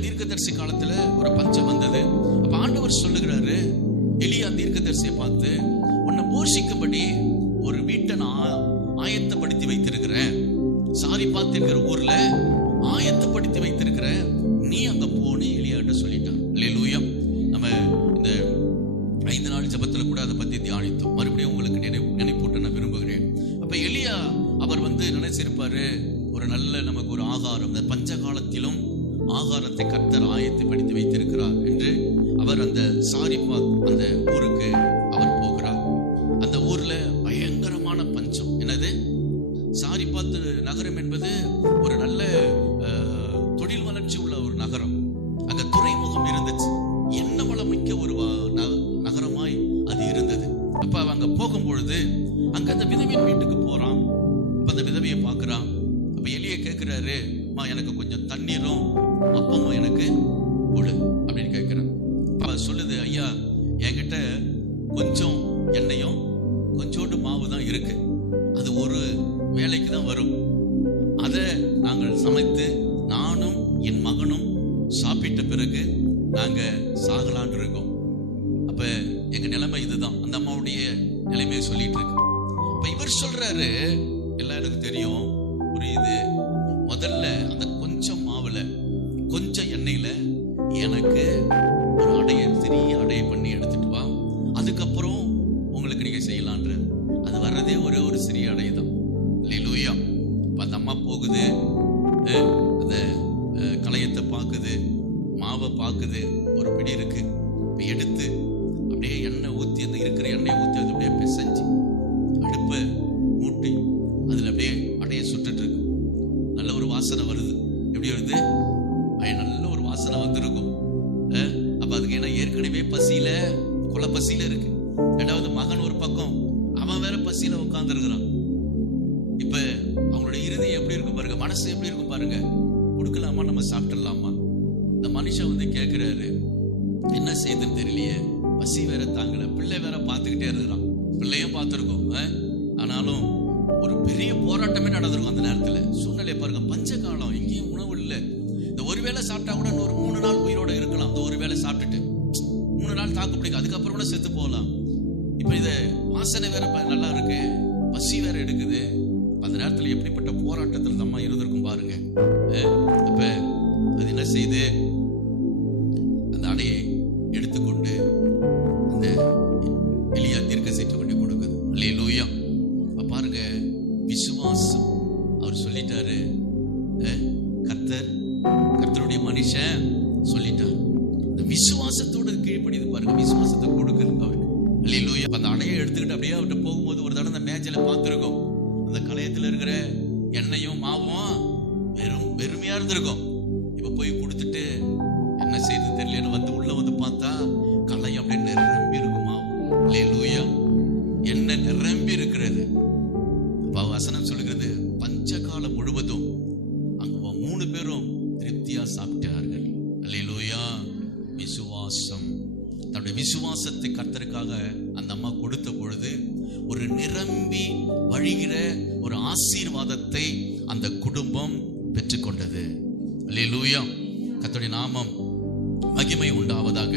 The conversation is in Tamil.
தீர்க்கதரிசி காலத்துல ஒரு பஞ்சம் வந்தது. அப்ப ஆண்டவர் சொல்லுகிறாரு எலியா தீர்க்கதரிசியை பார்த்து உன்னை போஷிக்கும்படி ஒரு வீட்டை நான் ஆயத்தப்படுத்தி வைத்திருக்கிறேன். சாரி பார்த்திருக்கிற ஊர்ல ஆயத்தப்படுத்தி வைத்திருக்கிறேன். நீ அங்க போன்னு எலியாட்ட சொல்லிட்டான். இல்லையா நம்ம இந்த ஐந்து நாள் ஜபத்துல கூட அதை பத்தி தியானித்தோம். மறுபடியும் உங்களுக்கு நினைவு நினைப்பூட்ட நான் விரும்புகிறேன். அப்ப எலியா அவர் வந்து நினைச்சிருப்பாரு ஒரு நல்ல நமக்கு ஒரு ஆகாரம். இந்த பஞ்ச காலத்திலும் ஆகாரத்தை கர்த்தர் ஆயத்தப்படுத்தி வைத்திருக்கிறார் என்று அவர் அந்த சாரிபாத் அந்த ஊருக்கு அவர் போகிறார். அந்த ஊர்ல பயங்கரமான பஞ்சம். என்னது? சாரிபாத் நகரம் என்பது ஒரு நல்ல தொழில் வளர்ச்சி உள்ள ஒரு நகரம். அங்க துறைமுகம் இருந்துச்சு. என்ன மிக்க ஒரு ந- நகரமாய் அது இருந்தது. அப்ப அங்க போகும் பொழுது அங்க அந்த விதவியின் வீட்டுக்கு போறான். அப்ப அந்த விதவையை பார்க்கறான். அப்ப எலிய கேட்கிறாரு அம்மா எனக்கு கொஞ்சம் தண்ணீரும் அப்பமும் எனக்கு கொடு அப்படின்னு கேட்குறேன் அப்ப அவ சொல்லுது ஐயா என்கிட்ட கொஞ்சம் எண்ணெயும் கொஞ்சோண்டு மாவு தான் இருக்கு. அது ஒரு வேலைக்கு தான் வரும். அதை நாங்கள் சமைத்து நானும் என் மகனும் சாப்பிட்ட பிறகு நாங்கள் சாகலான் இருக்கோம். அப்போ எங்கள் நிலைமை இதுதான். அந்த அம்மாவுடைய நிலைமையை சொல்லிட்டு இருக்கு. இப்போ இவர் சொல்றாரு எல்லாம் எனக்கு தெரியும் ஒரு பிடி இருக்கு எடுத்து அப்படியே எண்ணெய் ஊற்றி அந்த இருக்கிற எண்ணெயை ஊற்றி அது அப்படியே பிசைஞ்சு அடுப்பை மூட்டி அதில் அப்படியே அடைய சுட்டுட்டு இருக்கு. நல்ல ஒரு வாசனை வருது. எப்படி வருது? நல்ல ஒரு வாசனை வந்திருக்கும். அஹ், அப்ப அதுக்கு என்ன ஏற்கனவே பசியில குல பசியில இருக்கு. ரெண்டாவது மகன் ஒரு பக்கம் அவன் வேற பசியில உட்கார்ந்துருக்கிறான். இப்ப அவங்களோட இறுதி எப்படி இருக்கும் பாருங்க? மனசு எப்படி இருக்கும் பாருங்க? கொடுக்கலாமா? நம்ம சாப்பிட்டுடலாமா? மனுஷன் வந்து கேட்கிறாரு என்ன செய்யுதுன்னு தெரியலையே? பசி வேற தாங்கல. பிள்ளை வேற பார்த்துக்கிட்டே இருக்கிறான் பிள்ளையும் பார்த்துருக்கோம் ஆனாலும் ஒரு பெரிய போராட்டமே நடந்திருக்கும் அந்த நேரத்தில். சூழ்நிலையை பாருங்க பஞ்ச காலம் எங்கேயும் உணவு இல்லை. இந்த ஒரு வேளை சாப்பிட்டா கூட இன்னொரு மூணு நாள் உயிரோட இருக்கலாம். அந்த ஒரு வேளை சாப்பிட்டுட்டு மூணு நாள் தாக்கு பிடிக்கும். அதுக்கப்புறம் கூட செத்து போகலாம். இப்போ இதை வாசனை வேற நல்லா இருக்கு. பசி வேற எடுக்குது. அந்த நேரத்தில் எப்படிப்பட்ட போராட்டத்தில் தம்மா அம்மா இருந்திருக்கும் பாருங்க எலியா தீர்க்க சீட்டை கொடுக்குது. அல்லே லூயா பாருங்க விசுவாசம். அவர் சொல்லிட்டாரு கர்த்தர் கர்த்தருடைய மனுஷன் சொல்லிட்டார். இந்த விசுவாசத்தோட கீழ்ப்படிது பாருங்க விசுவாசத்தை கொடுக்குது அவருக்கு அல்லே லூயா அந்த அணையை எடுத்துக்கிட்டு அப்படியே அவர்கிட்ட போகும்போது ஒரு தடவை அந்த மேஜையில பார்த்துருக்கோம். அந்த கலையத்துல இருக்கிற எண்ணெயும் மாவும் வெறும் வெறுமையா இருந்திருக்கும். இப்ப போய் கொடுத்துட்டு விசுவாசத்தை கர்த்தருக்காக அந்த அம்மா கொடுத்த பொழுது ஒரு நிரம்பி வழிகிற ஒரு ஆசீர்வாதத்தை அந்த குடும்பம் பெற்றுக்கொண்டது. லூயா கத்தோடைய நாமம் மகிமை உண்டாவதாக.